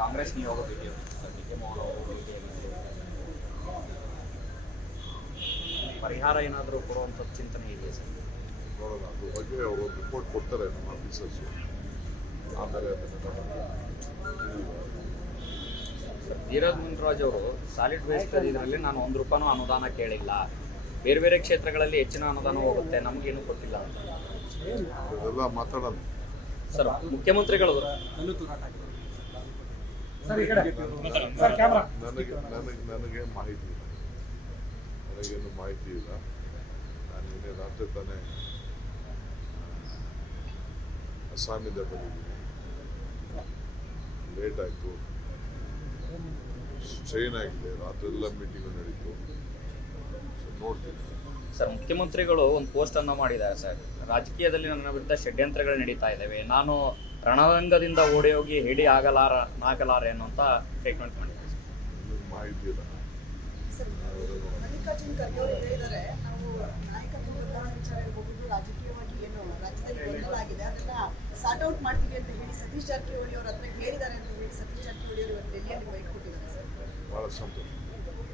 ಕಾಂಗ್ರೆಸ್ ನಿಯೋಗ ಭೇಟಿ ಡಿ.ಕೆ. ಮೋಹನ್ ಅವರು ಭೇಟಿಯಾಗಿದ್ದರು. ಪರಿಹಾರ ಏನಾದರೂ ಕೊಡುವಂಥದ್ದು ಚಿಂತನೆ ಇದೆಯಾ ಸರ್? ನೋಡೋಣ, ಅದ್ರ ಬಗ್ಗೆ ಅವರು ರಿಪೋರ್ಟ್ ಕೊಡ್ತಾರೆ ನಮ್ಮ ಆಫೀಸರ್ಸು, ಆಮೇಲೆ ಅದನ್ನು ಧೀರಜ್ ಮುನ್ರಾಜ್ ಅವರು ಸಾಲಿಡ್ ವೇಸ್ಟ್ ಇದರಲ್ಲಿ ನಾನು ₹1 ಅನುದಾನ ಕೇಳಿಲ್ಲ, ಬೇರೆ ಬೇರೆ ಕ್ಷೇತ್ರಗಳಲ್ಲಿ ಹೆಚ್ಚಿನ ಅನುದಾನ ಹೋಗುತ್ತೆ, ನಮಗೇನು ಕೊಟ್ಟಿಲ್ಲ ಅಂತ ಅದೆಲ್ಲ ಮಾತಾಡೋಣ ಸರ್. ಮುಖ್ಯಮಂತ್ರಿಗಳು ನನಗೆ ಮಾಹಿತಿ ಇಲ್ಲ, ನನಗೇನು ಮಾಹಿತಿ ಇಲ್ಲ. ನಾನು ನಿನ್ನೆ ರಾತ್ರಿ ತಾನೇ ಅಸ್ಸಾಮಿಂದ ಬಂದಿದ್ದೀನಿ, ಲೇಟ್ ಆಯಿತು, ಸ್ಟ್ರೈನ್ ಆಗಿದೆ, ರಾತ್ರಿ ಎಲ್ಲ ಮೀಟಿಂಗ್ ನಡೀತು, ನೋಡ್ತೀನಿ. ಸರ್, ಮುಖ್ಯಮಂತ್ರಿಗಳು ಒಂದು ಪೋಸ್ಟ್ ಅನ್ನು ಮಾಡಿದ್ದಾರೆ ಸರ್, ರಾಜಕೀಯದಲ್ಲಿ ನನ್ನ ವಿರುದ್ಧ ಷಡ್ಯಂತ್ರಗಳು ನಡೀತಾ ಇದ್ದಾವೆ, ನಾನು ರಣರಂಗದಿಂದ ಓಡಿ ಹೋಗಿ ಹೇಳಿ ನಾಗಲಾರೆ ಅನ್ನುವಂತ ಸ್ಟೇಟ್ಮೆಂಟ್ ಮಾಡಿದ್ದಾರೆ. ಮಾಹಿತಿ ಇಲ್ಲ. ಮಲ್ಲಿಕಾರ್ಜುನ್ ಖರ್ಗೆ ಅವರು ಹೇಳಿದ್ದಾರೆ, ನಾವು ನಾಯಕತ್ವ ಬದಲಾವಣೆ ವಿಚಾರ ಇರಬಹುದು, ರಾಜಕೀಯವಾಗಿ ಏನು ರಾಜ್ಯದಲ್ಲಿ ಗೊಂದಲ ಆಗಿದೆ ಅದನ್ನ ಸಾರ್ಟ್ ಔಟ್ ಮಾಡ್ತೀವಿ ಅಂತ ಹೇಳಿ ಸತೀಶ್ ಜಾರಕಿಹೊಳಿ ಅವರು ಹತ್ರ ಹೇಳಿದ್ದಾರೆ ಅಂತ ಹೇಳಿ ಸತೀಶ್ ಜಾರಕಿಹೊಳಿ ಅವರು ಇವತ್ತು ಡೆಲ್ಲಿಯಲ್ಲಿ ಬೈಕ್ ಕೊಟ್ಟಿದ್ದಾರೆ ಸರ್. ಬಹಳ ಸಂತೋಷ.